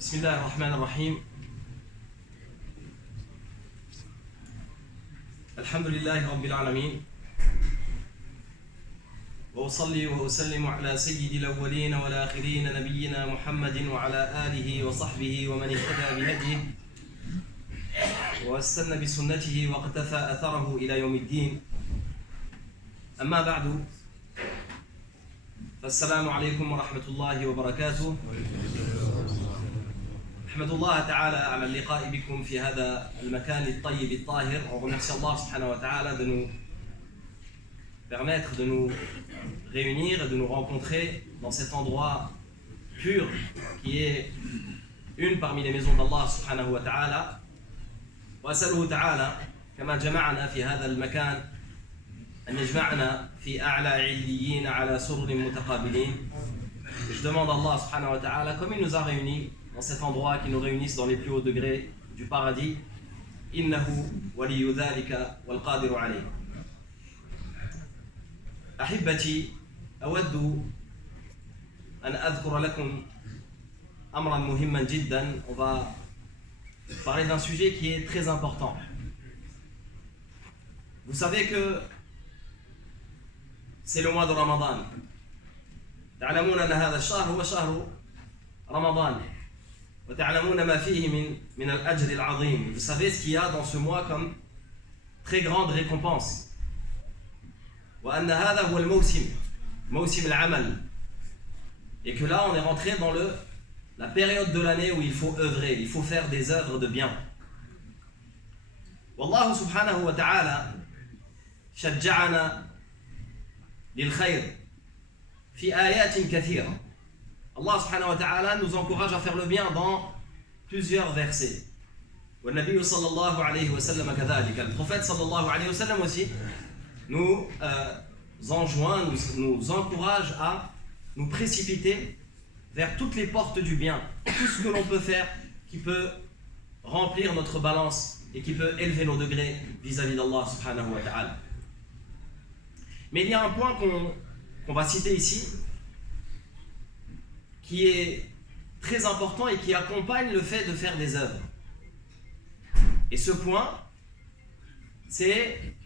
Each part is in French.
بسم الله الرحمن الرحيم. الحمد لله رب العالمين، وأصلي وأسلم على سيد الأولين والآخرين نبينا محمد وعلى آله وصحبه ومن اهتدى بهديه واستنى بسنته واقتفى أثره إلى يوم الدين. أما بعد، فالسلام عليكم ورحمة الله وبركاته. أحمد الله تعالى على اللقاء بكم في هذا المكان الطيب الطاهر. On remercie Allah subhanahu wa ta'ala de nous permettre de nous réunir et de nous rencontrer dans cet endroit pur qui est une parmi les maisons d'Allah subhanahu wa ta'ala. وأسأله تعالى كما جمعنا في هذا المكان أن يجمعنا في أعلى عليين على سرر متقابلين. Je demande à Allah subhanahu wa ta'ala, comme il nous a réunis dans cet endroit, qui nous réunissent dans les plus hauts degrés du paradis. إنه ولي ذلك والقادر عليه. أحبتي، أود أن أذكر لكم أمرا مهما جدا. On va parler d'un sujet qui est très important. Vous savez que c'est le mois de Ramadan. تعلمون أن هذا الشهر هو شهر رمضان وتعلمون ما فيه من الأجر العظيم. Vous savez ce qu'il y a dans ce mois comme très grande récompense. وأن هذا هو الموسم، موسم العمل. Et que là on est rentré dans la période de l'année où il faut œuvrer, il faut faire des œuvres de bien. والله سبحانه وتعالى شجعنا للخير في آيات كثيرة. Allah subhanahu wa ta'ala nous encourage à faire le bien dans plusieurs versets. والنبي صلى الله عليه وسلم كذلك. Le prophète صلى الله عليه وسلم aussi nous enjoint, nous encourage à nous précipiter vers toutes les portes du bien, tout ce que l'on peut faire qui peut remplir notre balance et qui peut élever nos degrés vis-à-vis d'Allah subhanahu wa ta'ala. Mais il y a un point qu'on va citer ici qui est très important et qui accompagne le fait de faire des œuvres. Et ce point, c'est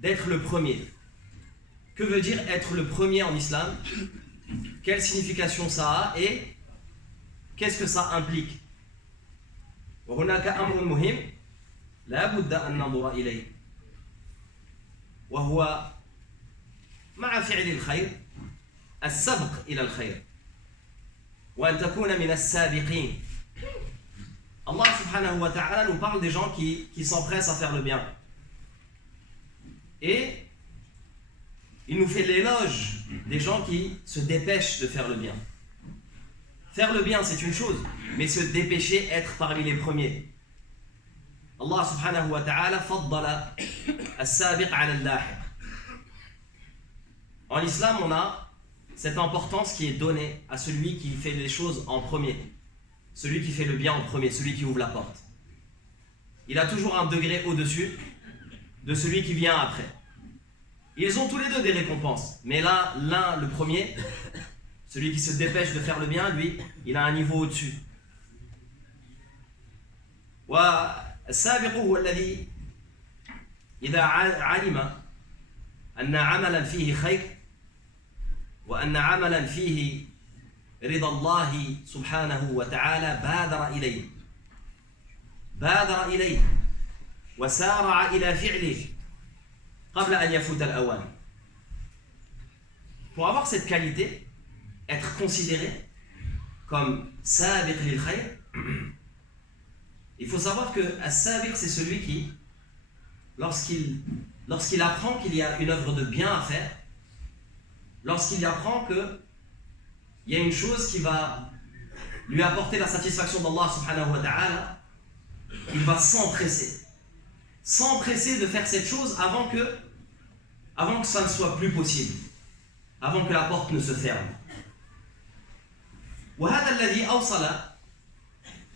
d'être le premier. Que veut dire être le premier en islam? Quelle signification ça a et qu'est-ce que ça implique? وهناك أمر مهم لا بد أن ننظر إليه، وهو مع فعل الخير السبق إلى الخير وأن تكون من السابقين. Allah subhanahu wa ta'ala nous parle des gens qui s'empressent à faire le bien. Et il nous fait l'éloge des gens qui se dépêchent de faire le bien. Faire le bien, c'est une chose, mais se dépêcher, être parmi les premiers. Allah subhanahu wa ta'ala faddala as-sabiq ala al-lahiq. En islam, on a cette importance qui est donnée à celui qui fait les choses en premier, celui qui fait le bien en premier, celui qui ouvre la porte. Il a toujours un degré au-dessus de celui qui vient après. Ils ont tous les deux des récompenses, mais là, l'un, le premier, celui qui se dépêche de faire le bien, lui, il a un niveau au-dessus. والسابق هو الذي إذا علم أن عملا فيه خير وأن عملا فيه رضا الله سبحانه وتعالى بادر إليه وسارع إلى فعله قبل أن يفوت الأوان. Pour avoir cette qualité, être considéré comme sabiq lil khayr, il faut savoir que as-sabiq, c'est celui qui, lorsqu'il apprend qu'il y a une œuvre de bien à faire, lorsqu'il apprend qu'il y a une chose qui va lui apporter la satisfaction d'Allah subhanahu wa ta'ala, il va s'empresser de faire cette chose avant que ça ne soit plus possible, avant que la porte ne se ferme. وهذا الذي أوصل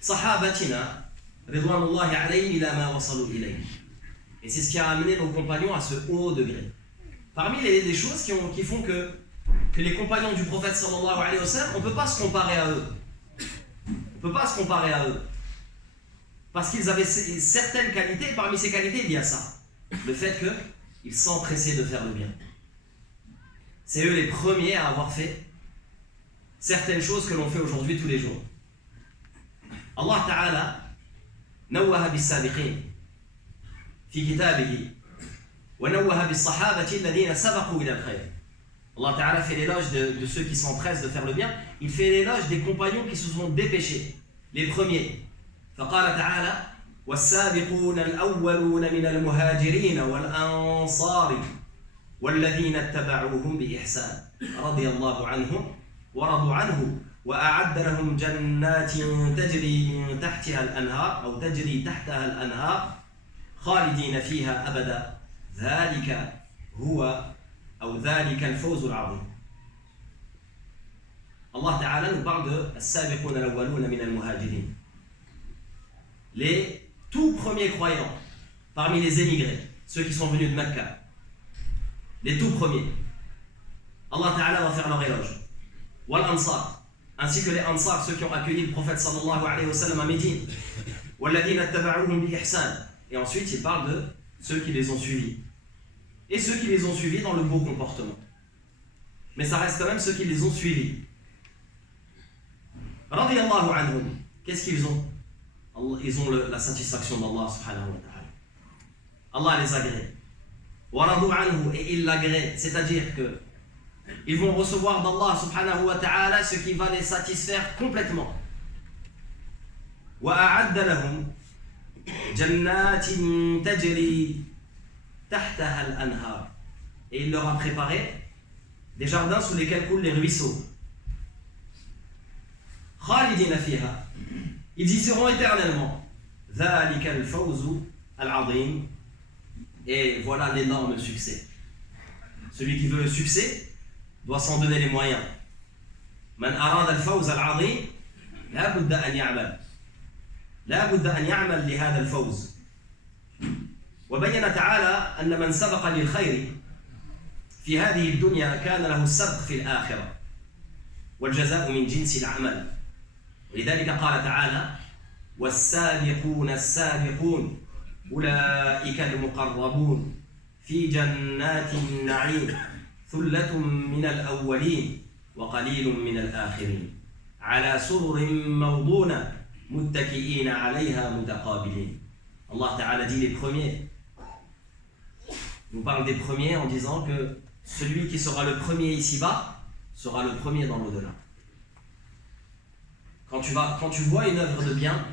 صحابتنا رضوان الله عليهم إلى ما وصلوا إليه. Et c'est ce qui a amené nos compagnons à ce haut degré. Parmi les choses qui font que les compagnons du prophète sallallahu alayhi wa sallam, on ne peut pas se comparer à eux. ne peut pas se comparer à eux. Parce qu'ils avaient certaines qualités, et parmi ces qualités, il y a ça. Le fait qu'ils s'empressaient de faire le bien. C'est eux les premiers à avoir fait certaines choses que l'on fait aujourd'hui tous les jours. Allah Ta'ala نوه بالسابقين في كتابه ونوه بالصحابة الذين سبقوا إلى الخير. Allah Ta'ala fait l'éloge de ceux qui s'empressent de faire le bien. Il fait l'éloge des compagnons qui se sont dépêchés, les premiers. فقال تعالى والسابقون الأولون من المهاجرين والأنصار والذين اتبعوهم بإحسان رضي الله عنهم ورضوا عنه وأعد لهم جنات تجري من تحتها الأنهار أو تجري تحتها الأنهار خالدين فيها أبدا ذلك هو أو ذلك الفوز العظيم. Allah Ta'ala nous parle de السابقون الأولون من المهاجرين, les tout premiers croyants parmi les émigrés, ceux qui sont venus de Mecca, les tout premiers. Allah Ta'ala va faire leur éloge. Wal Ansar, ainsi que les Ansar, ceux qui ont accueilli le prophète sallallahu alayhi wa sallam à Médine. Walladhina taba'uhum bi ihsan. Et ensuite, il parle de ceux qui les ont suivis. Et ceux qui les ont suivis dans le beau comportement. Mais ça reste quand même ceux qui les ont suivis. Radiyallahu anhum. Qu'est-ce qu'ils ont? Ils ont la satisfaction d'Allah subhanahu wa ta'ala. Allah les agrée. Wa radu anhu, et ils l'agréent. C'est-à-dire que ils vont recevoir d'Allah subhanahu wa ta'ala ce qui va les satisfaire complètement. Wa a'adda lahum jannatin tajri tahtaha al-anhar. Et il leur a préparé des jardins sous lesquels coulent les ruisseaux. Khalidina fiha. Ils y seront éternellement. Dhalika al-fawzu al-'azim. Et voilà l'énorme succès. Celui qui veut le succès doit s'en donner les moyens. Man arada al-fawz al-'azim la budda an ya'mal. لا بد أن يعمل لهذا الفوز. وبين تعالى أن من سبق للخير في هذه الدنيا كان له السبق في الآخرة والجزاء من جنس العمل. ولذلك قال تعالى والسابقون السابقون أولئك المقربون في جنات النعيم ثلة من الأولين وقليل من الآخرين على سرر موضونة متكئين عليها متقابلين. Allah Ta'ala dit les premiers. Il nous parle des premiers en disant que celui qui sera le premier ici-bas sera le premier dans l'au-delà. Quand tu vois une œuvre de bien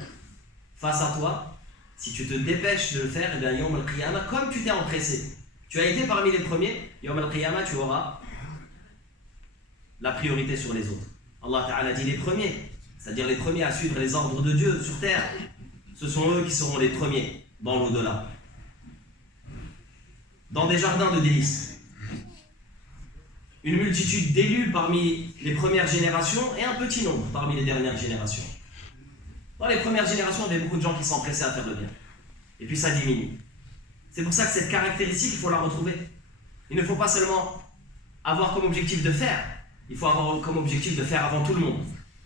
face à toi, si tu te dépêches de le faire, eh bien Yawm al-Qiyamah, comme tu t'es empressé, tu as été parmi les premiers, Yawm al-Qiyamah, tu auras la priorité sur les autres. Allah Ta'ala dit les premiers, c'est-à-dire les premiers à suivre les ordres de Dieu sur terre. Ce sont eux qui seront les premiers dans l'au-delà. Dans des jardins de délices. Une multitude d'élus parmi les premières générations et un petit nombre parmi les dernières générations. Dans les premières générations, il y avait beaucoup de gens qui s'empressaient à faire le bien. Et puis ça diminue. C'est pour ça que cette caractéristique, il faut la retrouver. Il ne faut pas seulement avoir comme objectif de faire, il faut avoir comme objectif de faire avant tout le monde.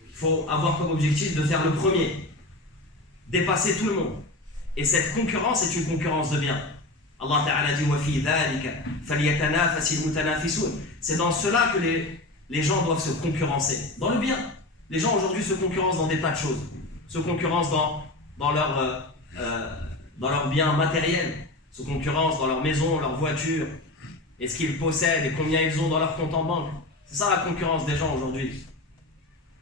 Il faut avoir comme objectif de faire le premier, dépasser tout le monde. Et cette concurrence est une concurrence de bien. Allah Ta'ala dit وَفِي ذَلِكَ فَلْيَتَنَافَسِ الْمُتَنَافِسُونَ. C'est dans cela que les gens doivent se concurrencer. Dans le bien. Les gens aujourd'hui se concurrencent dans des tas de choses. Se concurrencent dans leur bien matériel. Se concurrencent dans leur maison, leur voiture. Et ce qu'ils possèdent et combien ils ont dans leur compte en banque. C'est ça la concurrence des gens aujourd'hui.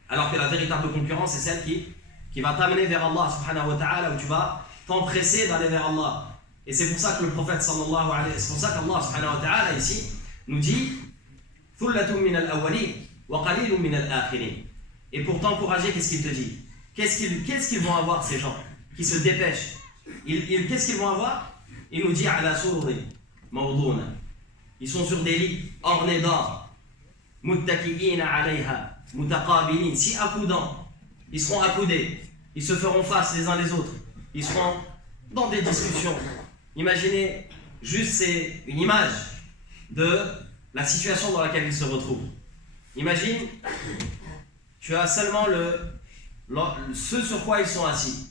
Alors que la véritable concurrence, c'est celle qui va t'amener vers Allah subhanahu wa ta'ala, où tu vas t'empresser d'aller vers Allah. Et c'est pour ça que le prophète sallallahu alayhi wa sallam, c'est pour ça qu'Allah subhanahu wa ta'ala ici nous dit Thullatun min al-awwalin wa qalilun min al-akhirin. Et pour t'encourager, qu'est-ce qu'il te dit? Qu'est-ce qu'ils vont avoir ces gens qui se dépêchent? Qu'est-ce qu'ils vont avoir? Il nous dit ala sururi mawduna. Ils sont sur des lits ornés d'or. Muttaki'ina alayha mutaqabilin, si accoudants. Ils seront accoudés, ils se feront face les uns les autres, ils seront dans des discussions. Imaginez juste, c'est une image de la situation dans laquelle ils se retrouvent. Imagine, tu as seulement ce sur quoi ils sont assis,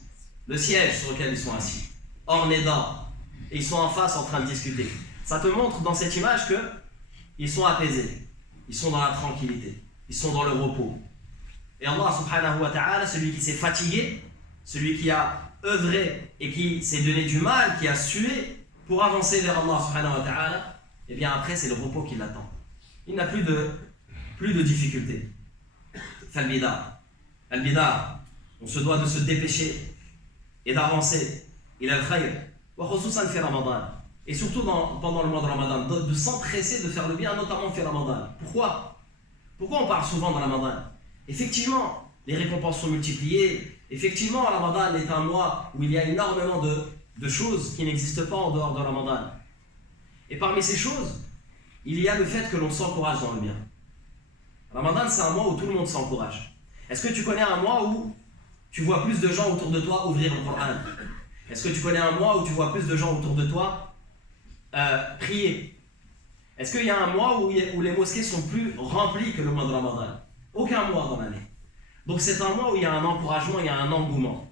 le siège sur lequel ils sont assis, orné d'or, et ils sont en face en train de discuter. Ça te montre dans cette image qu'ils sont apaisés, ils sont dans la tranquillité, ils sont dans le repos. Et Allah subhanahu wa ta'ala, celui qui s'est fatigué, celui qui a œuvré et qui s'est donné du mal, qui a sué pour avancer vers Allah subhanahu wa ta'ala, et bien après c'est le repos qui l'attend. Il n'a plus de difficultés. Al-bida, on se doit de se dépêcher et d'avancer. Il a le khayr, wa khususan fi Ramadan. Et surtout pendant le mois de Ramadan, de s'empresser de faire le bien, notamment fi Ramadan. Pourquoi on parle souvent de Ramadan? Effectivement, les récompenses sont multipliées. Effectivement, Ramadan est un mois où il y a énormément de choses qui n'existent pas en dehors de Ramadan. Et parmi ces choses, il y a le fait que l'on s'encourage dans le bien. Ramadan, c'est un mois où tout le monde s'encourage. Est-ce que tu connais un mois où tu vois plus de gens autour de toi ouvrir le Coran? Est-ce que tu connais un mois où tu vois plus de gens autour de toi prier? Est-ce qu'il y a un mois où les mosquées sont plus remplies que le mois de Ramadan? Aucun mois dans l'année. Donc c'est un mois où il y a un encouragement, il y a un engouement.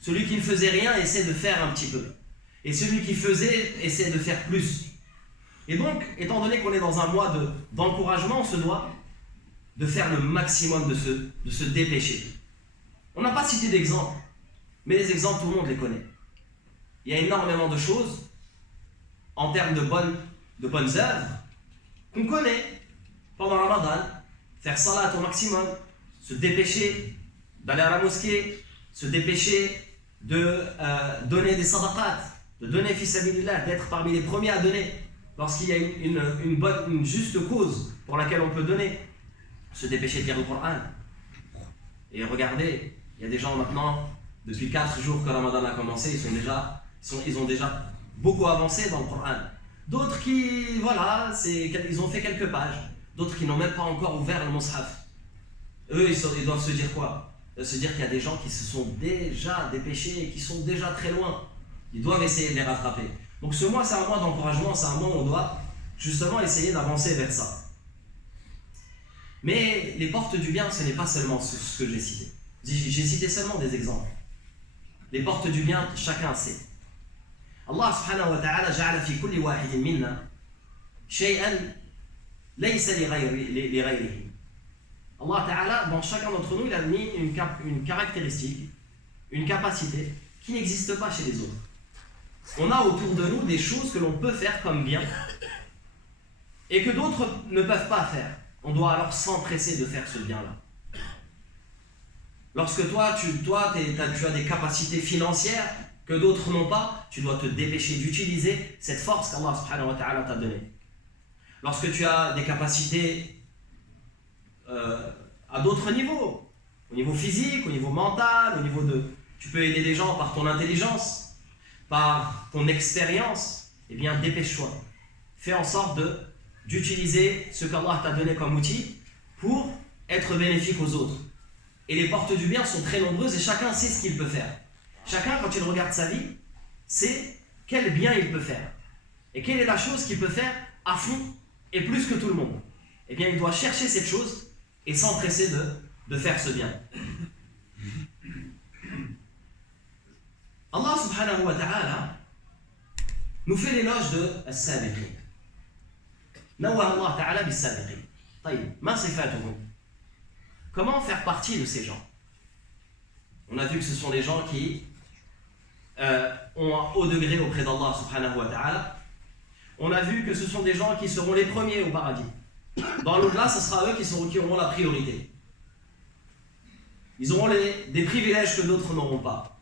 Celui qui ne faisait rien essaie de faire un petit peu. Et celui qui faisait essaie de faire plus. Et donc, étant donné qu'on est dans un mois d'encouragement, on se doit de faire le maximum, de se dépêcher. On n'a pas cité d'exemples, mais les exemples, tout le monde les connaît. Il y a énormément de choses en termes de bonnes œuvres qu'on connaît pendant le Ramadan. Faire salat au maximum, se dépêcher d'aller à la mosquée, se dépêcher de donner des sadaqat, de donner fi sabilillah, d'être parmi les premiers à donner lorsqu'il y a une juste cause pour laquelle on peut donner, se dépêcher de lire le Coran. Et regardez, il y a des gens maintenant, depuis 4 jours que Ramadan a commencé, ils ont déjà beaucoup avancé dans le Coran. D'autres qui, voilà, ils ont fait quelques pages. D'autres qui n'ont même pas encore ouvert le Mus'haf. Eux, ils doivent se dire quoi? Ils doivent se dire qu'il y a des gens qui se sont déjà dépêchés et qui sont déjà très loin. Ils doivent essayer de les rattraper. Donc ce mois, c'est un mois d'encouragement, c'est un mois où on doit justement essayer d'avancer vers ça. Mais les portes du bien, ce n'est pas seulement ce que j'ai cité. J'ai cité seulement des exemples. Les portes du bien, chacun sait. Allah subhanahu wa ta'ala ja'ala fi kulli wahidin minna shay'an laysa li ghayrihi. Allah ta'ala, dans chacun d'entre nous, il a mis une caractéristique, une capacité qui n'existe pas chez les autres. On a autour de nous des choses que l'on peut faire comme bien et que d'autres ne peuvent pas faire. On doit alors s'empresser de faire ce bien-là. Lorsque toi, tu as des capacités financières que d'autres n'ont pas, tu dois te dépêcher d'utiliser cette force qu'Allah subhanahu wa ta'ala t'a donnée. Lorsque tu as des capacités à d'autres niveaux, au niveau physique, au niveau mental, tu peux aider les gens par ton intelligence, par ton expérience, eh bien dépêche-toi. Fais en sorte d'utiliser ce qu'Allah t'a donné comme outil pour être bénéfique aux autres. Et les portes du bien sont très nombreuses et chacun sait ce qu'il peut faire. Chacun, quand il regarde sa vie, sait quel bien il peut faire. Et quelle est la chose qu'il peut faire à fond et plus que tout le monde. Eh bien, il doit chercher cette chose et s'empresser de faire ce bien. Allah subhanahu wa ta'ala nous fait l'éloge de as-sabiqin. Nawah Allah ta'ala bis-sabiqin. Taïb, ma sifatuhum. Comment faire partie de ces gens? On a vu que ce sont les gens qui ont un haut degré auprès d'Allah subhanahu wa ta'ala. On a vu que ce sont des gens qui seront les premiers au paradis. Dans l'au-delà, ce sera eux qui auront la priorité. Ils auront des privilèges que d'autres n'auront pas.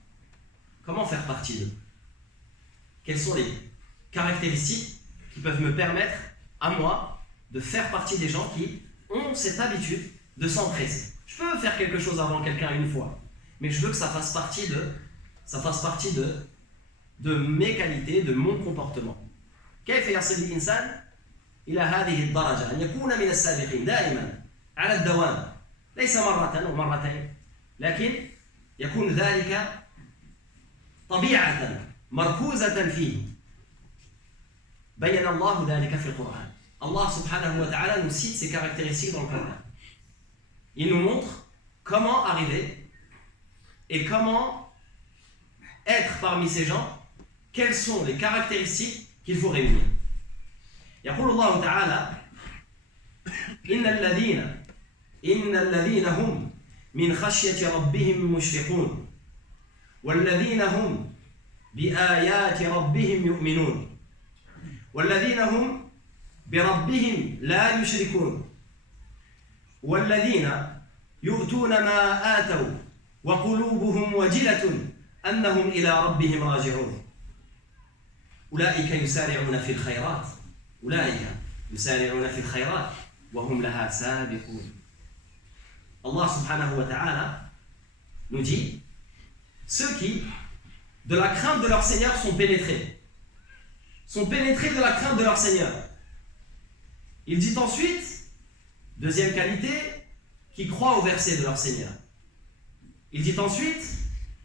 Comment faire partie d'eux? Quelles sont les caractéristiques qui peuvent me permettre, à moi, de faire partie des gens qui ont cette habitude de s'empresser? Je peux faire quelque chose avant quelqu'un une fois, mais je veux que ça fasse partie de mes qualités, de mon comportement. كيف يصل الإنسان إلى هذه الدرجة أن يكون من السابقين دائما على الدوام ليس مرة ومرتين لكن يكون ذلك طبيعة مركوزة فيه بين الله ذلك في القرآن. Allah subhanahu wa ta'ala nous cite ces caractéristiques dans le Coran. Il nous montre comment arriver et comment être parmi ces gens, quelles sont les caractéristiques qu'il faut réunir. يقول الله تعالى إن الذين هم من خشية ربهم مشفقون والذين هم بآيات ربهم يؤمنون والذين هم بربهم لا يشركون والذين يؤتون ما آتوا وقلوبهم وجلة أنهم إلى ربهم راجعون أولئك يسارعون في الخيرات وهم لها سابقون. Allah subhanahu wa ta'ala nous dit ceux qui de la crainte de leur Seigneur sont pénétrés de la crainte de leur Seigneur. Il dit ensuite, deuxième qualité, qui croient au verset de leur Seigneur. Il dit ensuite,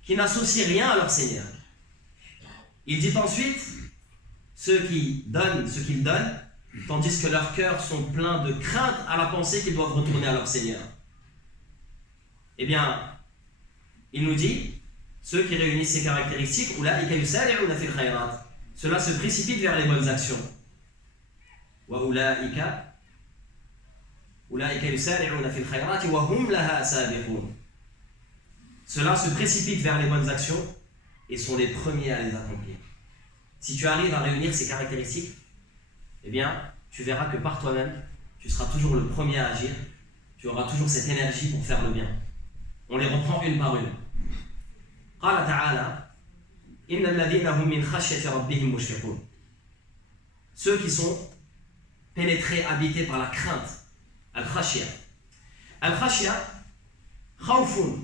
qui n'associent rien à leur Seigneur. Il dit ensuite, ceux qui donnent ce qu'ils donnent, tandis que leurs cœurs sont pleins de crainte à la pensée qu'ils doivent retourner à leur Seigneur. Eh bien, il nous dit, ceux qui réunissent ces caractéristiques, cela se précipite vers les bonnes actions. Cela se précipite vers les bonnes actions et sont les premiers à les accomplir. Si tu arrives à réunir ces caractéristiques, eh bien, tu verras que par toi-même, tu seras toujours le premier à agir, tu auras toujours cette énergie pour faire le bien. On les reprend une par une. قال تعالى إن الذين هم من خشية ربهم مشفقون. Ceux qui sont pénétrés, habités par la crainte. Al-khashya. Al-khashya, khawfun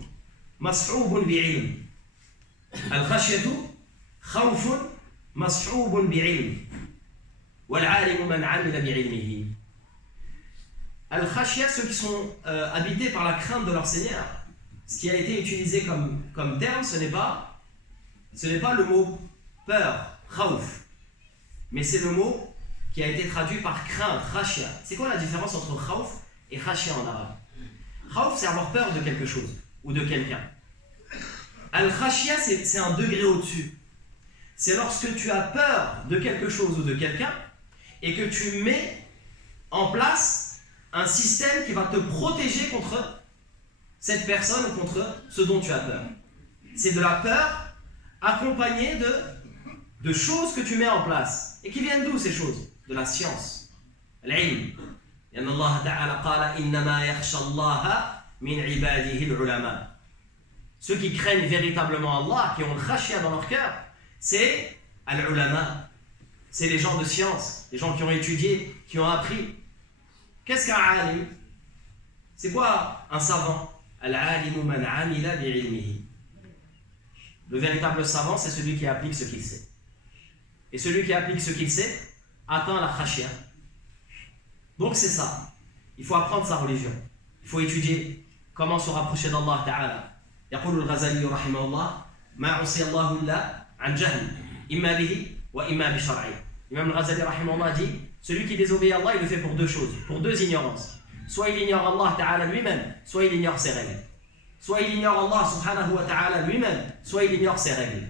mas'oubun bi'ilm. Al-khashyatu khawfun mas'oubun bi'ilm. Wal-'alimu man 'amila bi'ilmihi. Al-khashya, ceux qui sont habités par la crainte de leur Seigneur. Ce qui a été utilisé comme terme, ce n'est pas le mot peur, khawf, mais c'est le mot qui a été traduit par crainte, khashya. C'est quoi la différence entre khawf et khashya en arabe? Khawf, c'est avoir peur de quelque chose ou de quelqu'un. Al-khashya, c'est un degré au-dessus. C'est lorsque tu as peur de quelque chose ou de quelqu'un et que tu mets en place un système qui va te protéger contre cette personne ou contre ce dont tu as peur. C'est de la peur accompagnée de choses que tu mets en place. Et qui viennent d'où ces choses? De la science. L'ilm. لأن الله تعالى قال إنما يخشى الله من عباده العلماء. Ceux qui craignent véritablement Allah, qui ont le khashya dans leur cœur, c'est al-ulama. C'est les gens de science, les gens qui ont étudié, qui ont appris. Qu'est-ce qu'un alim? C'est quoi un savant? Al-alimu man amila bi'ilmihi. Le véritable savant, c'est celui qui applique ce qu'il sait. Et celui qui applique ce qu'il sait atteint la khashya. Donc c'est ça. Il faut apprendre sa religion. Il faut étudier comment se rapprocher d'Allah Ta'ala. يقول الغزالي رحمه الله ما عصي الله إلا عن جهل إما به وإما بشرعه. Imam al-Ghazali rahimahullah dit, celui qui désobéit à Allah, il le fait pour deux choses, pour deux ignorances. Soit il ignore Allah Ta'ala lui-même, soit il ignore ses règles. Soit il ignore Allah subhanahu wa ta'ala lui-même, soit il ignore ses règles.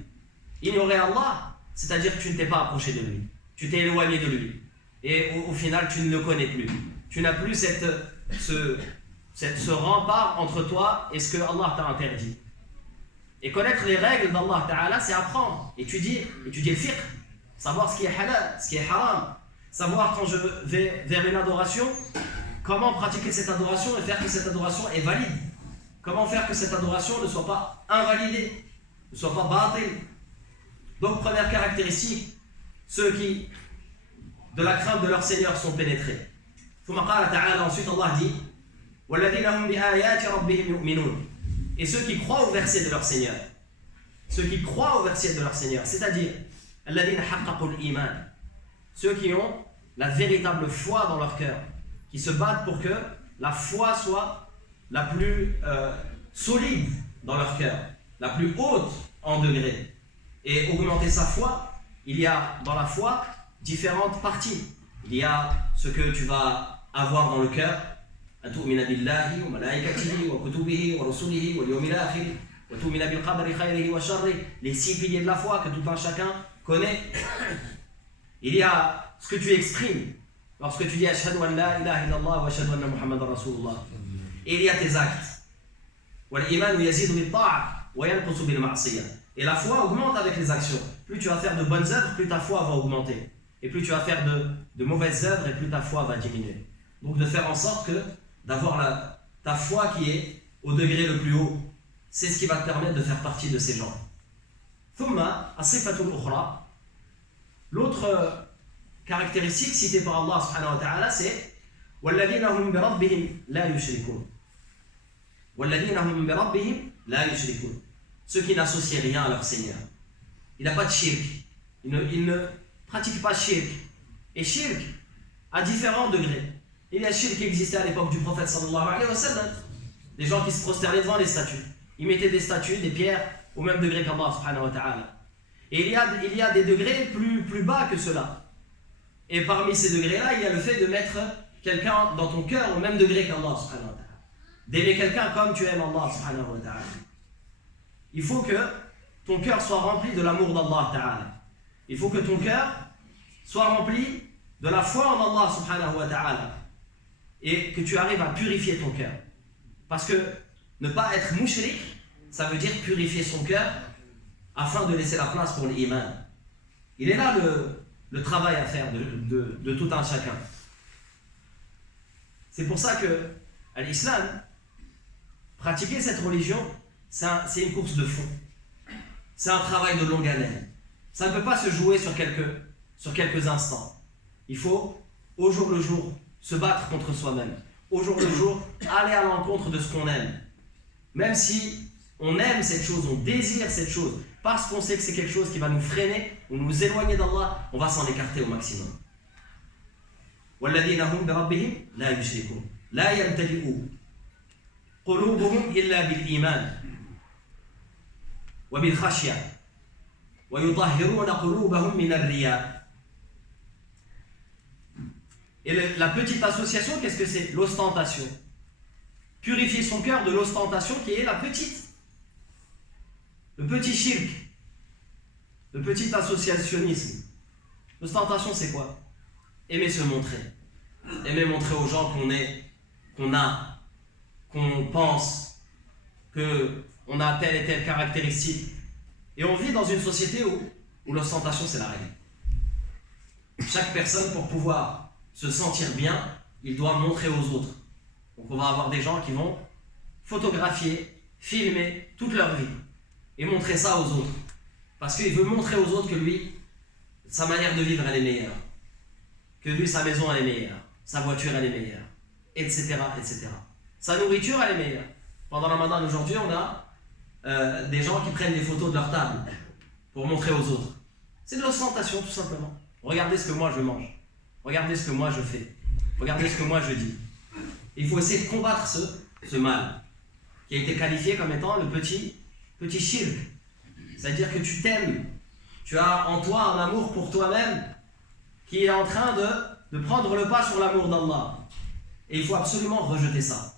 Ignorer Allah, c'est-à-dire que tu ne t'es pas approché de lui, tu t'es éloigné de lui. Et au final, tu ne le connais plus. Tu n'as plus ce rempart entre toi et ce que Allah t'a interdit. Et connaître les règles d'Allah Ta'ala, c'est apprendre, étudier le fiqh, savoir ce qui est halal, ce qui est haram, savoir quand je vais vers une adoration, comment pratiquer cette adoration et faire que cette adoration est valide. Comment faire que cette adoration ne soit pas invalidée, ne soit pas batil. Donc première caractéristique, ceux qui de la crainte de leur Seigneur sont pénétrés. Ensuite Allah dit et ceux qui croient au verset de leur Seigneur. Ceux qui croient au verset de leur Seigneur, c'est-à-dire ceux qui ont la véritable foi dans leur cœur, qui se battent pour que la foi soit la plus solide dans leur cœur, la plus haute en degré. Et augmenter sa foi, il y a dans la foi différentes parties. Il y a ce que tu vas avoir dans le cœur, les 6 piliers de la foi que tout un chacun connaît. Il y a ce que tu exprimes lorsque tu dis Ashhadu an la ilaha illallah wa ashhadu anna Muhammadan Rasulullah. Et il y a tes actes. Et la foi augmente avec les actions. Plus tu vas faire de bonnes œuvres, plus ta foi va augmenter. Et plus tu vas faire de mauvaises œuvres, et plus ta foi va diminuer. Donc de faire en sorte d'avoir ta foi qui est au degré le plus haut. C'est ce qui va te permettre de faire partie de ces gens. L'autre caractéristique citée par Allah subhanahu wa ta'ala, c'est وَالَّذِينَ هُمْ بِرَبِّهِمْ لَا يُشْرِكُونَ. وَالَّذِينَ هُمْ بِرَبِّهِمْ لَا يُشْرِكُونَ. Ceux qui n'associent rien à leur Seigneur. Il n'a pas de shirk. Il ne pratique pas shirk. Et shirk à différents degrés. Il y a shirk qui existait à l'époque du prophète sallallahu alayhi wa sallam. Des gens qui se prosternaient devant les statues. Ils mettaient des statues, des pierres au même degré qu'Allah subhanahu wa ta'ala. Et il y a des degrés plus bas que cela. Et parmi ces degrés-là, il y a le fait de mettre quelqu'un dans ton cœur au même degré qu'Allah subhanahu wa ta'ala. D'aimer quelqu'un comme tu aimes Allah subhanahu wa ta'ala. Il faut que ton cœur soit rempli de l'amour d'Allah ta'ala. Il faut que ton cœur soit rempli de la foi en Allah subhanahu wa ta'ala. Et que tu arrives à purifier ton cœur. Parce que ne pas être mushrik, ça veut dire purifier son cœur afin de laisser la place pour l'iman. Il est là le travail à faire de tout un chacun. C'est pour ça que à l'islam, pratiquer cette religion, c'est une course de fond. C'est un travail de longue haleine. Ça ne peut pas se jouer sur quelques instants. Il faut, au jour le jour, se battre contre soi-même. Au jour le jour, aller à l'encontre de ce qu'on aime. Même si on aime cette chose, on désire cette chose, parce qu'on sait que c'est quelque chose qui va nous freiner ou nous éloigner d'Allah, on va s'en écarter au maximum. وَالَّذِينَ هُمْ بِرَبِّهِمْ لَا يُشْرِكُونَ لَا يَمْتَلِئُوا قُلُوبُهُمْ إِلَّا بِالْإِيمَانِ وَبِالْخَشْيَةِ وَيُطَهِّرُونَ قُلُوبَهُمْ مِنَ الرِّيَاءِ. Et la petite association, qu'est-ce que c'est? L'ostentation. Purifier son cœur de l'ostentation qui est la petite. Le petit shirk. Le petit associationnisme. L'ostentation, c'est quoi? Aimer se montrer. Aimer montrer aux gens qu'on pense, qu'on a telle et telle caractéristique. Et on vit dans une société où l'ostentation, c'est la règle. Chaque personne, pour pouvoir se sentir bien, il doit montrer aux autres. Donc on va avoir des gens qui vont photographier, filmer toute leur vie et montrer ça aux autres. Parce qu'il veut montrer aux autres que lui, sa manière de vivre, elle est meilleure. Que lui, sa maison, elle est meilleure. Sa voiture, elle est meilleure. Etc. etc. Sa nourriture, elle est meilleure. Pendant le Ramadan aujourd'hui, on a des gens qui prennent des photos de leur table pour montrer aux autres. C'est de l'ostentation, tout simplement. Regardez ce que moi je mange. Regardez ce que moi je fais. Regardez ce que moi je dis. Il faut essayer de combattre ce mal qui a été qualifié comme étant le petit shirk. C'est-à-dire que tu t'aimes. Tu as en toi un amour pour toi-même qui est en train de prendre le pas sur l'amour d'Allah. Et il faut absolument rejeter ça.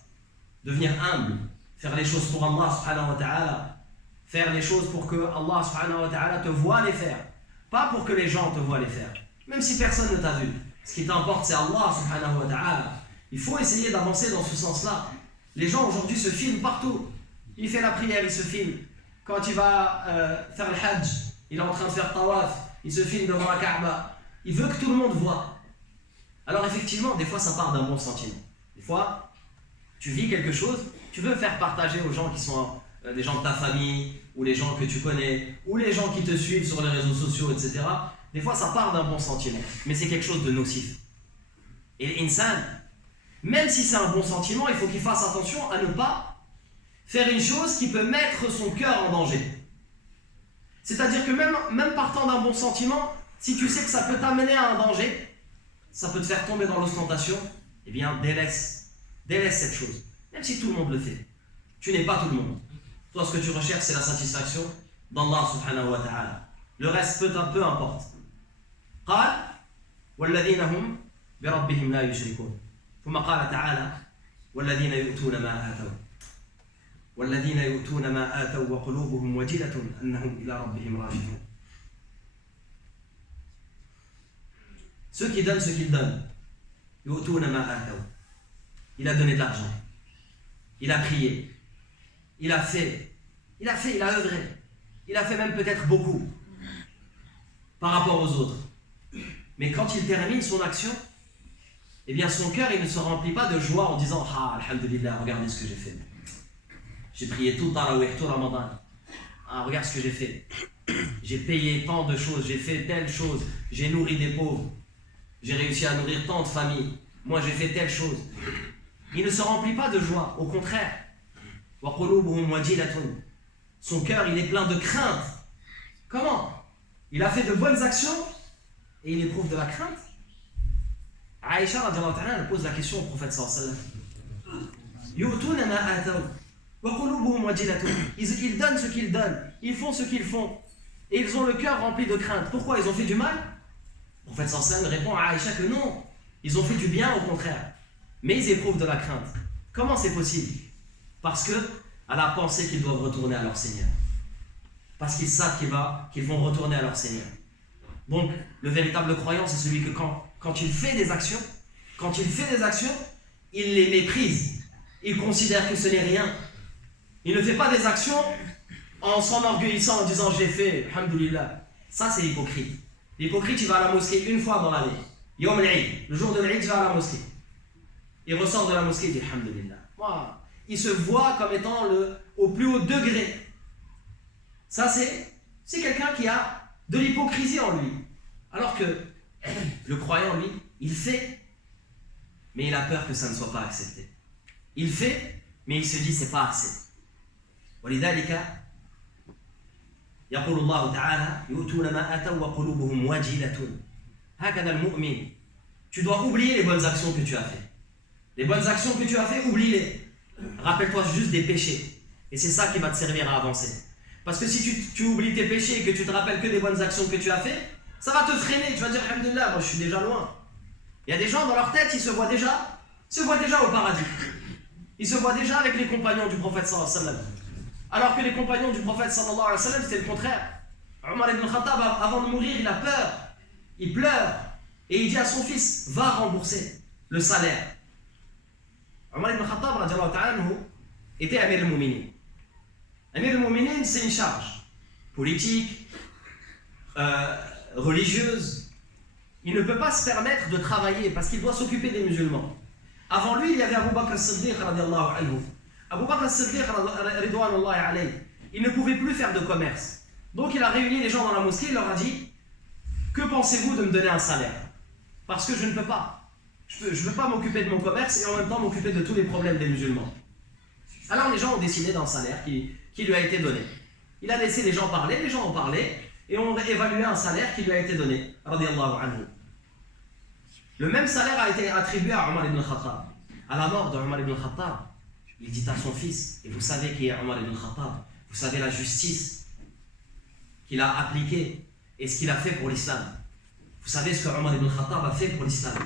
Devenir humble. Faire les choses pour Allah subhanahu wa ta'ala. Faire les choses pour que Allah subhanahu wa ta'ala te voie les faire. Pas pour que les gens te voient les faire. Même si personne ne t'a vu. Ce qui t'importe, c'est Allah subhanahu wa ta'ala. Il faut essayer d'avancer dans ce sens-là. Les gens aujourd'hui se filment partout. Il fait la prière, il se filme. Quand il va faire le hajj, il est en train de faire tawaf, il se filme devant la Kaaba. Il veut que tout le monde voit. Alors effectivement, des fois ça part d'un bon sentiment. Des fois, tu vis quelque chose, tu veux faire partager aux gens qui sont des gens de ta famille, ou les gens que tu connais, ou les gens qui te suivent sur les réseaux sociaux, etc. Des fois ça part d'un bon sentiment, mais c'est quelque chose de nocif. Et l'insan, même si c'est un bon sentiment, il faut qu'il fasse attention à ne pas faire une chose qui peut mettre son cœur en danger. C'est-à-dire que même partant d'un bon sentiment, si tu sais que ça peut t'amener à un danger, ça peut te faire tomber dans l'ostentation, eh bien délaisse cette chose. Même si tout le monde le fait. Tu n'es pas tout le monde. Toi, ce que tu recherches, c'est la satisfaction d'Allah subhanahu wa ta'ala. Le reste, peu importe. قال والذين هم بربهم لا يشركون ثم قال تعالى والذين يؤتون ما آتوا والذين يؤتون ما آتوا وقلوبهم وجلة أنهم إلى ربهم راجعون. Ceux qui donnent ce qu'ils donnent. يؤتون ما آتوا. Il a donné de l'argent. Il a prié. Il a œuvré. Il a fait même peut-être beaucoup par rapport aux autres. Mais quand il termine son action, eh bien son cœur il ne se remplit pas de joie en disant ah alhamdulillah, regardez ce que j'ai fait. J'ai prié tout Tarawih, tout Ramadan. Ah, regarde ce que j'ai fait. J'ai payé tant de choses, j'ai fait telle chose, j'ai nourri des pauvres, j'ai réussi à nourrir tant de familles. Moi j'ai fait telle chose. Il ne se remplit pas de joie, au contraire. Son cœur il est plein de crainte. Comment? Il a fait de bonnes actions et il éprouve de la crainte. Aïcha radiallahu ta'ala, elle pose la question au prophète sallallahu alayhi wa sallam. Ils donnent ce qu'ils donnent, ils font ce qu'ils font et ils ont le cœur rempli de crainte. Pourquoi? Ils ont fait du mal? Le prophète sallallahu alayhi wa sallam répond à Aïcha que non, ils ont fait du bien au contraire, mais ils éprouvent de la crainte. Comment c'est possible? Parce que à la pensée qu'ils doivent retourner à leur Seigneur, parce qu'ils savent qu'ils vont retourner à leur Seigneur. Donc le véritable croyant c'est celui que quand il fait des actions, il les méprise, il considère que ce n'est rien. Il ne fait pas des actions en s'enorgueillissant en disant j'ai fait, alhamdoulilah. Ça c'est hypocrite. L'hypocrite il va à la mosquée une fois dans l'année, Yom al-Eid, le jour de l'Eid il va à la mosquée. Il ressort de la mosquée et dit alhamdoulilah. Moi, il se voit comme étant au plus haut degré. Ça c'est quelqu'un qui a de l'hypocrisie en lui. Alors que le croyant, lui, il fait, mais il a peur que ça ne soit pas accepté. Il fait, mais il se dit c'est pas assez. ولذلك يقول الله تعالى يؤتون ما آتوا وقلوبهم وجلة هكذا المؤمن. Tu dois oublier les bonnes actions que tu as fait. Les bonnes actions que tu as fait, oublie-les. Rappelle-toi juste des péchés. Et c'est ça qui va te servir à avancer. Parce que si tu oublies tes péchés et que tu te rappelles que des bonnes actions que tu as fait, ça va te freiner. Tu vas dire alhamdoulilah, moi je suis déjà loin. Il y a des gens dans leur tête, ils se voient déjà au paradis. Ils se voient déjà avec les compagnons du prophète sallallahu alayhi wa sallam. Alors que les compagnons du prophète sallallahu alayhi wa sallam, c'était le contraire. Omar ibn Khattab, avant de mourir, il a peur. Il pleure. Et il dit à son fils, va rembourser le salaire. Omar ibn Khattab, radiallahu ta'ala, était Amir al-Mouminin. Amir al-Mouminin, c'est une charge politique, religieuse. Il ne peut pas se permettre de travailler parce qu'il doit s'occuper des musulmans. Avant lui, il y avait Abu Bakr as-Siddiq radiallahu anhu. Abu Bakr as-Siddiq ridwanullahi alayhi, il ne pouvait plus faire de commerce. Donc il a réuni les gens dans la mosquée, il leur a dit que pensez-vous de me donner un salaire? Parce que je ne peux pas. Je ne peux pas m'occuper de mon commerce et en même temps m'occuper de tous les problèmes des musulmans. Alors les gens ont décidé d'un salaire qui lui a été donné. Il a laissé les gens parler, les gens ont parlé et ont évalué un salaire qui lui a été donné. Radiallahu anhu. Le même salaire a été attribué à Omar ibn Khattab. À la mort de Omar ibn Khattab, il dit à son fils, et vous savez qui est Omar ibn Khattab, vous savez la justice qu'il a appliquée et ce qu'il a fait pour l'islam. Vous savez ce que Omar ibn Khattab a fait pour l'islam.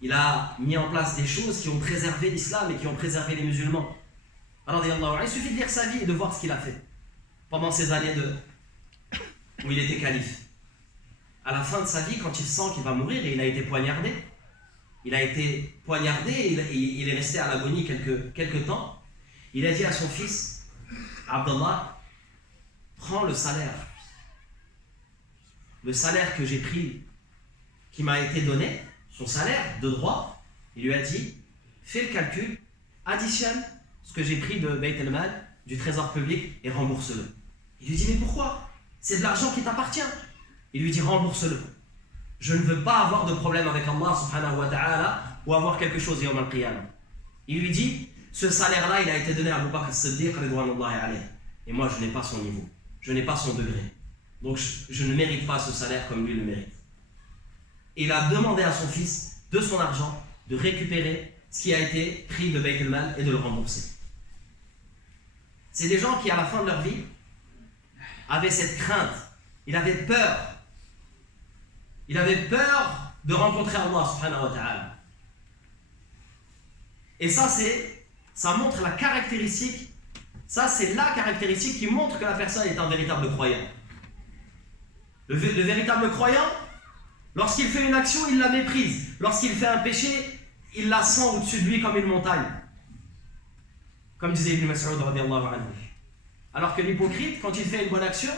Il a mis en place des choses qui ont préservé l'islam et qui ont préservé les musulmans. Alors, il suffit de lire sa vie et de voir ce qu'il a fait pendant ces années où il était calife. À la fin de sa vie, quand il sent qu'il va mourir, et il a été poignardé, et il est resté à l'agonie quelques temps, il a dit à son fils, Abdallah, prends le salaire que j'ai pris, qui m'a été donné, son salaire de droit, il lui a dit, fais le calcul, additionne ce que j'ai pris de Bayt al-Mal, du trésor public, et rembourse-le. Il lui dit, mais pourquoi? C'est de l'argent qui t'appartient. Il lui dit, rembourse-le. Je ne veux pas avoir de problème avec Allah subhanahu wa ta'ala ou avoir quelque chose yawm al-qiyamah. Il lui dit, ce salaire-là, il a été donné à Abu Bakr as-Siddiq ridwanullahi alayhi. Et moi, je n'ai pas son niveau. Je n'ai pas son degré. Donc, je ne mérite pas ce salaire comme lui le mérite. Et il a demandé à son fils, de son argent, de récupérer ce qui a été pris de Bayt al-Mal et de le rembourser. C'est des gens qui, à la fin de leur vie, avaient cette crainte. Il avait peur. Il avait peur de rencontrer Allah subhanahu wa ta'ala. Et ça montre la caractéristique Ça, c'est la caractéristique qui montre que la personne est un véritable croyant. Le véritable croyant, lorsqu'il fait une action, il la méprise. Lorsqu'il fait un péché, il la sent au-dessus de lui comme une montagne. Comme disait Ibn Mas'ud radiyallahu anhu. Alors que l'hypocrite, quand il fait une bonne action,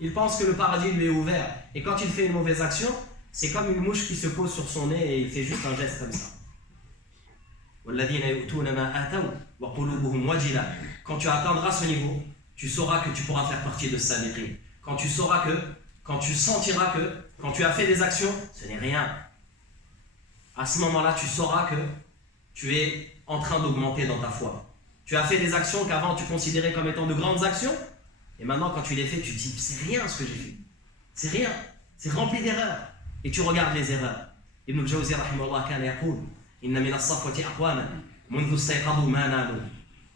il pense que le paradis lui est ouvert. Et quand il fait une mauvaise action, c'est comme une mouche qui se pose sur son nez et il fait juste un geste comme ça. Quand tu atteindras ce niveau, tu sauras que tu pourras faire partie de sa vitrine. Quand tu sentiras que, quand tu as fait des actions, ce n'est rien. À ce moment-là, tu sauras que tu es en train d'augmenter dans ta foi. Tu as fait des actions qu'avant tu considérais comme étant de grandes actions, et maintenant quand tu les fais, tu te dis c'est rien ce que j'ai fait. C'est rien, c'est rempli d'erreurs. Et tu regardes les erreurs. Ibn al-Jawzi rahimahullah kana yaqul inna min as-safwati aqwaman منذ استيقظوا ما نالوا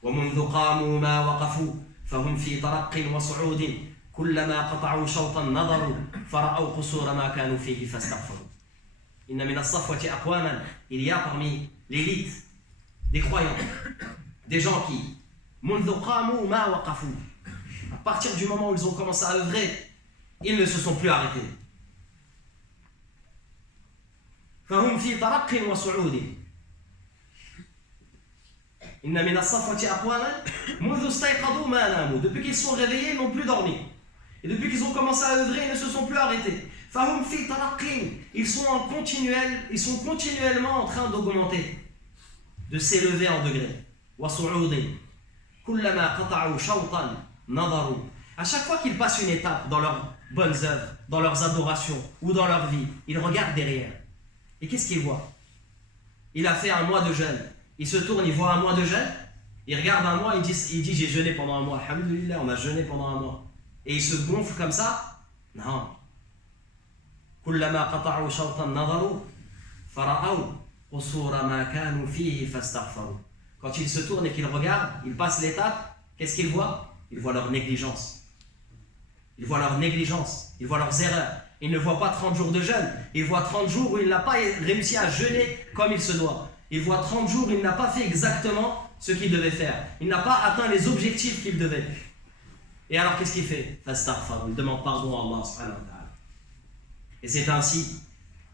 ومنذ قاموا ما وقفوا فهم في ترق وصعود كلما قطعوا شوطا نظروا فرأوا قصور ما كانوا فيه فاستغفروا. إن من الصفوة أقواما, il y a parmi l'élite des croyants, des gens qui منذ قاموا ما وقفوا, à partir du moment où ils ont commencé à œuvrer, ils ne se sont plus arrêtés. فهم في ترق وصعود. إن من الصفوة أقواما منذ استيقظوا ما ناموا. Depuis qu'ils sont réveillés, ils n'ont plus dormi. Et depuis qu'ils ont commencé à œuvrer, ils ne se sont plus arrêtés. فهم في ترق. Ils sont continuellement en train d'augmenter, de s'élever en degrés. وصعود. كلما قطعوا شوطا نظروا. À chaque fois qu'ils passent une étape dans leurs bonnes œuvres, dans leurs adorations ou dans leur vie, ils regardent derrière. Et qu'est-ce qu'ils voient? Il a fait un mois de jeûne. Il se tourne, il voit un mois de jeûne. Il regarde un mois, il dit j'ai jeûné pendant un mois. Alhamdulillah, on a jeûné pendant un mois. Et il se gonfle comme ça? Non. كلما قطعوا شوطا نظروا فرأوا قصور ما كانوا فيه فاستغفروا. Quand il se tourne et qu'il regarde, il passe l'étape, qu'est-ce qu'il voit? Il voit leur négligence. Il voit leur négligence, il voit leurs erreurs. Il ne voit pas 30 jours de jeûne, il voit 30 jours où il n'a pas réussi à jeûner comme il se doit. Il voit 30 jours où il n'a pas fait exactement ce qu'il devait faire. Il n'a pas atteint les objectifs qu'il devait. Et alors qu'est-ce qu'il fait? Fastaghfar, il demande pardon à Allah subhanahu wa ta'ala. Et c'est ainsi,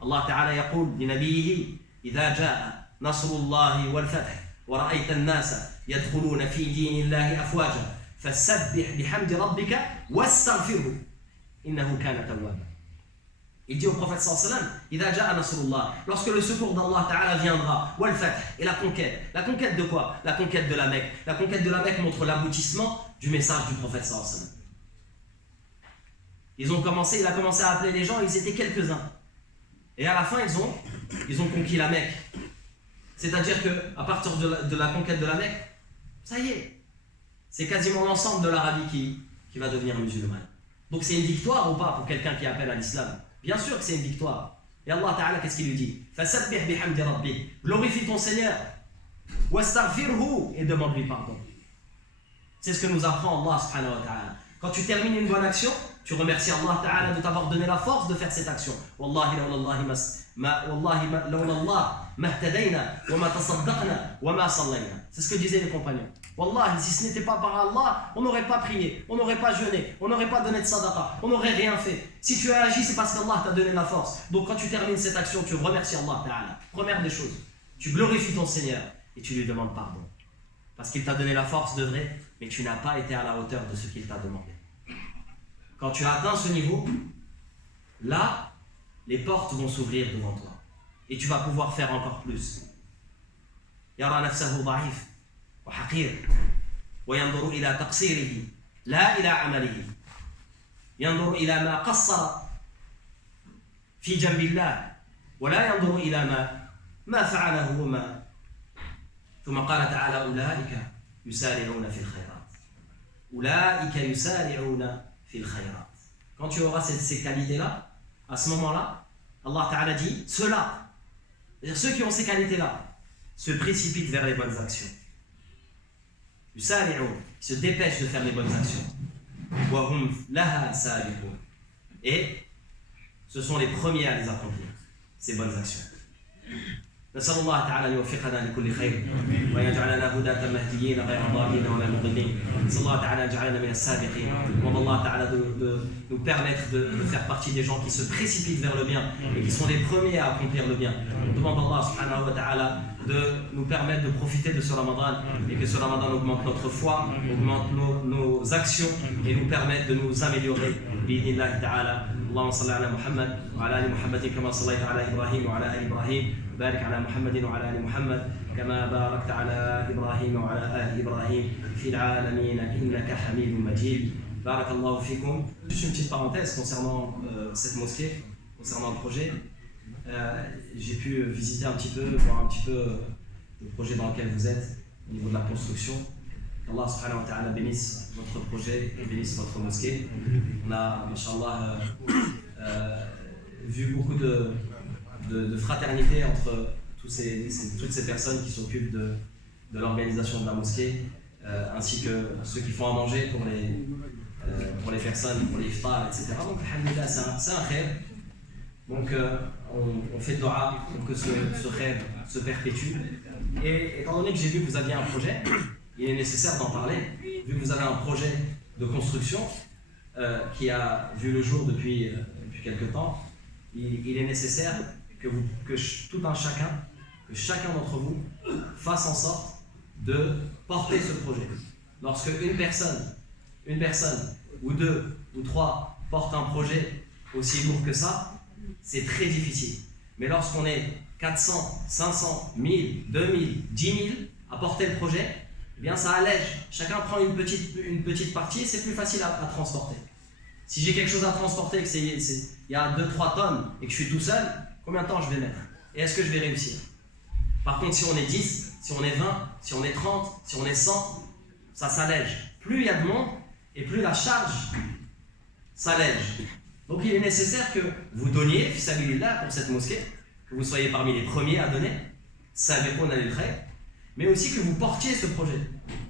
Allah ta'ala yaqul li nabiyhi idha jaa nasrullahi wal fath wa ra'ayta an-nasa yadkhuluna fi dinillahi afwaja fasabbih bihamdi rabbika wastaghfirhu innahu kana tawwaba. Il dit au prophète sallallahu alayhi wa sallam, idha jaa nasrullah, lorsque le secours d'Allah ta'ala viendra, wal fath, et la conquête. La conquête de quoi? La conquête de la Mecque. La conquête de la Mecque montre l'aboutissement du message du prophète sallallahu alayhi wa sallam. Il a commencé à appeler les gens, ils étaient quelques-uns. Et à la fin, ils ont conquis la Mecque. C'est-à-dire qu'à partir de la conquête de la Mecque, ça y est, c'est quasiment l'ensemble de l'Arabie qui va devenir musulmane. Donc c'est une victoire ou pas pour quelqu'un qui appelle à l'islam? Bien sûr que c'est une victoire. Et Allah Ta'ala, qu'est-ce qu'il lui dit? Fasabbih bihamdi rabbik. Glorifie ton Seigneur. Wastaghfirhu, et demande-lui pardon. C'est ce que nous apprend Allah subhanahu wa ta'ala. Quand tu termines une bonne action, tu remercies Allah Ta'ala de t'avoir donné la force de faire cette action. Wallahi lawlallah mahtadayna wa ma tasaddaqna wa ma sallayna. C'est ce que disaient les compagnons. Wallahi, si ce n'était pas par Allah, on n'aurait pas prié, on n'aurait pas jeûné, on n'aurait pas donné de sadaqa, on n'aurait rien fait. Si tu as agi, c'est parce qu'Allah t'a donné la force. Donc quand tu termines cette action, tu remercies Allah Ta'ala. Première des choses, tu glorifies ton Seigneur et tu lui demandes pardon. Parce qu'il t'a donné la force de vrai, mais tu n'as pas été à la hauteur de ce qu'il t'a demandé. Quand tu as atteint ce niveau, là, les portes vont s'ouvrir devant toi. Et tu vas pouvoir faire encore plus. Yara nafsahu da'if wa haqir wa yanzuru ila taqsirihi la ila amalihi. Yanzuru ila ma qassara fi jambillah wa la yanzuru ila ma fa'alahu wa ma. ثم قال تعالى أولئك يسارعون في الخيرات. أولئك يسارعون في الخيرات. Quand tu auras ces qualités-là, à ce moment-là, Allah Ta'ala dit, ceux-là, c'est-à-dire ceux qui ont ces qualités-là, se précipitent vers les bonnes actions. Yusari'un, ils se dépêchent de faire les bonnes actions. Wa hum laha sabiqun. Et ce sont les premiers à les accomplir, ces bonnes actions. نسأل الله تعالى أن يوفقنا لكل خير وأن يجعلنا هداة مهديين غير ضالين ولا مضلين. نسأل الله تعالى أن يجعلنا من السابقين. Demande Allah ta'ala de nous permettre de faire partie des gens qui se précipitent vers le bien et qui sont les premiers à accomplir le bien. Demande Allah subhanahu wa ta'ala de nous permettre de profiter de ce Ramadan et que ce Ramadan augmente notre foi, augmente nos actions et nous permette de nous améliorer. بإذن الله تعالى. اللهم صل على محمد وعلى آل محمد كما صليت على إبراهيم وعلى آل إبراهيم. بارك على محمد وعلى آل محمد كما باركت على إبراهيم وعلى آل إبراهيم في العالمين إنك حميد مجيد. بارك الله فيكم. Juste une petite parenthèse concernant cette mosquée, concernant le projet. J'ai pu visiter un petit peu, voir un petit peu le projet dans lequel vous êtes au niveau de la construction. Allah subhanahu wa ta'ala bénisse votre projet et bénisse votre mosquée. On a, mashallah, vu beaucoup de fraternité entre toutes ces personnes qui s'occupent de l'organisation de la mosquée, ainsi que ceux qui font à manger pour les personnes, pour les iftars, etc. Donc, alhamdulillah, c'est un khair. Donc, on fait dua pour que ce khair se perpétue. Et étant donné que j'ai vu que vous aviez un projet, il est nécessaire d'en parler. Vu que vous avez un projet de construction qui a vu le jour depuis quelque temps, il est nécessaire que chacun d'entre vous fasse en sorte de porter ce projet. Lorsque une personne ou deux ou trois portent un projet aussi lourd que ça, c'est très difficile. Mais lorsqu'on est 400, 500, 1000, 2000, 10 000 à porter le projet, eh bien ça allège. Chacun prend une petite partie et c'est plus facile à transporter. Si j'ai quelque chose à transporter et qu'il y a 2-3 tonnes et que je suis tout seul, combien de temps je vais mettre? Et est-ce que je vais réussir? Par contre, si on est 10, si on est 20, si on est 30, si on est 100, ça s'allège. Plus il y a de monde et plus la charge s'allège. Donc il est nécessaire que vous donniez, fisabilillah, pour cette mosquée, que vous soyez parmi les premiers à donner, sabiqouna lil khayr, mais aussi que vous portiez ce projet.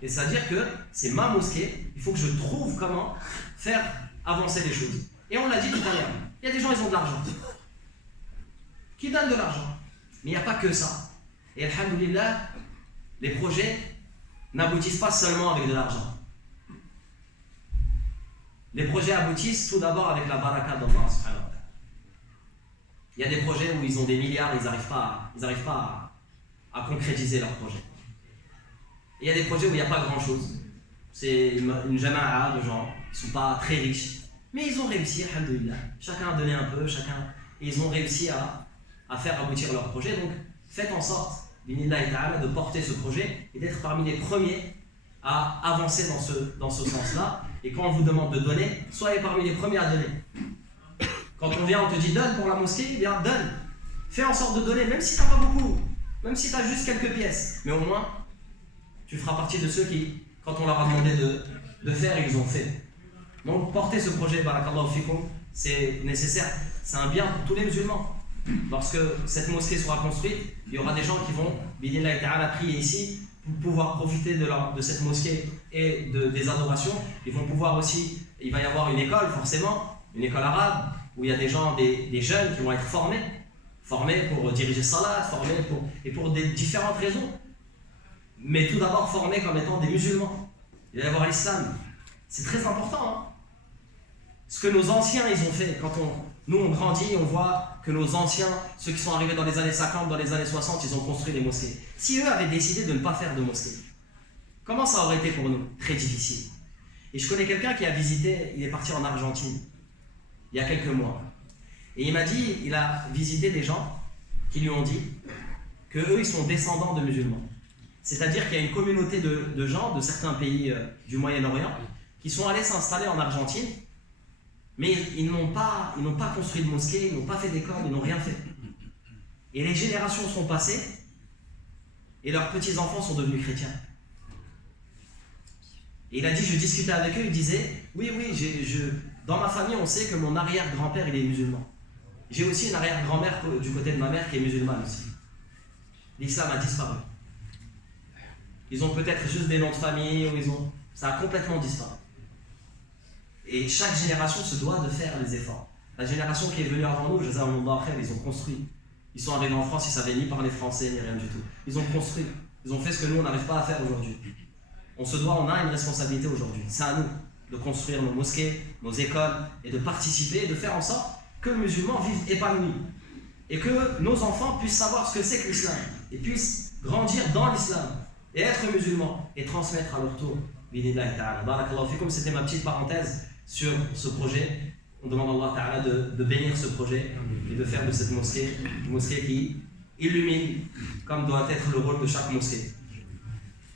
Et c'est-à-dire que c'est ma mosquée, il faut que je trouve comment faire avancer les choses. Et on l'a dit tout à l'heure, il y a des gens, ils ont de l'argent, qui donnent de l'argent, mais il n'y a pas que ça. Et alhamdulillah, les projets n'aboutissent pas seulement avec de l'argent. Les projets aboutissent tout d'abord avec la baraka d'Allah subhanahu wa ta'ala. Il y a des projets où ils ont des milliards, ils n'arrivent pas à concrétiser leurs projets. Et il y a des projets où il n'y a pas grand-chose. C'est une jama'a de gens qui ne sont pas très riches, mais ils ont réussi, alhamdulillah. Chacun a donné un peu, et ils ont réussi à faire aboutir leur projet. Donc faites en sorte, binillahi ta'ala, de porter ce projet et d'être parmi les premiers à avancer dans ce sens-là. Et quand on vous demande de donner, soyez parmi les premiers à donner. Quand on vient, on te dit donne pour la mosquée, eh bien donne. Fais en sorte de donner, même si tu n'as pas beaucoup, même si tu as juste quelques pièces. Mais au moins, tu feras partie de ceux qui, quand on leur a demandé de faire, ils ont fait. Donc porter ce projet, barakallahu fikum, c'est nécessaire, c'est un bien pour tous les musulmans. Lorsque cette mosquée sera construite, il y aura des gens qui vont, bidnillahi ta'ala, prier ici, pour pouvoir profiter de cette mosquée et des adorations. Ils vont pouvoir aussi, il va y avoir une école forcément, une école arabe, où il y a des gens, des jeunes qui vont être formés pour diriger salat, pour des différentes raisons. Mais tout d'abord formés comme étant des musulmans. Il va y avoir l'islam. C'est très important. Hein. Ce que nos anciens ils ont fait, quand nous on grandit, on voit que nos anciens, ceux qui sont arrivés dans les années 50, dans les années 60, ils ont construit des mosquées. Si eux avaient décidé de ne pas faire de mosquée, comment ça aurait été pour nous? Très difficile. Et je connais quelqu'un qui a visité, il est parti en Argentine, il y a quelques mois. Et il m'a dit, il a visité des gens qui lui ont dit que eux ils sont descendants de musulmans. C'est-à-dire qu'il y a une communauté de gens de certains pays du Moyen-Orient qui sont allés s'installer en Argentine, mais ils n'ont pas construit de mosquée, ils n'ont pas fait d'école, ils n'ont rien fait. Et les générations sont passées et leurs petits-enfants sont devenus chrétiens. Et il a dit, je discutais avec eux, il disait, oui, dans ma famille on sait que mon arrière-grand-père il est musulman. J'ai aussi une arrière-grand-mère du côté de ma mère qui est musulmane aussi. L'islam a disparu. Ils ont peut-être juste des noms de famille, ou ça a complètement disparu. Et chaque génération se doit de faire les efforts. La génération qui est venue avant nous, ils ont construit. Ils sont arrivés en France, ils ne savaient ni parler français, ni rien du tout. Ils ont construit, ils ont fait ce que nous, on n'arrive pas à faire aujourd'hui. On a une responsabilité aujourd'hui. C'est à nous de construire nos mosquées, nos écoles, et de participer, de faire en sorte que le musulman vive épanoui. Et que nos enfants puissent savoir ce que c'est que l'islam, et puissent grandir dans l'islam, et être musulmans, et transmettre à leur tour. Barakallahu fikum, c'était ma petite parenthèse sur ce projet. On demande à Allah Ta'ala de bénir ce projet et de faire de cette mosquée une mosquée qui illumine comme doit être le rôle de chaque mosquée.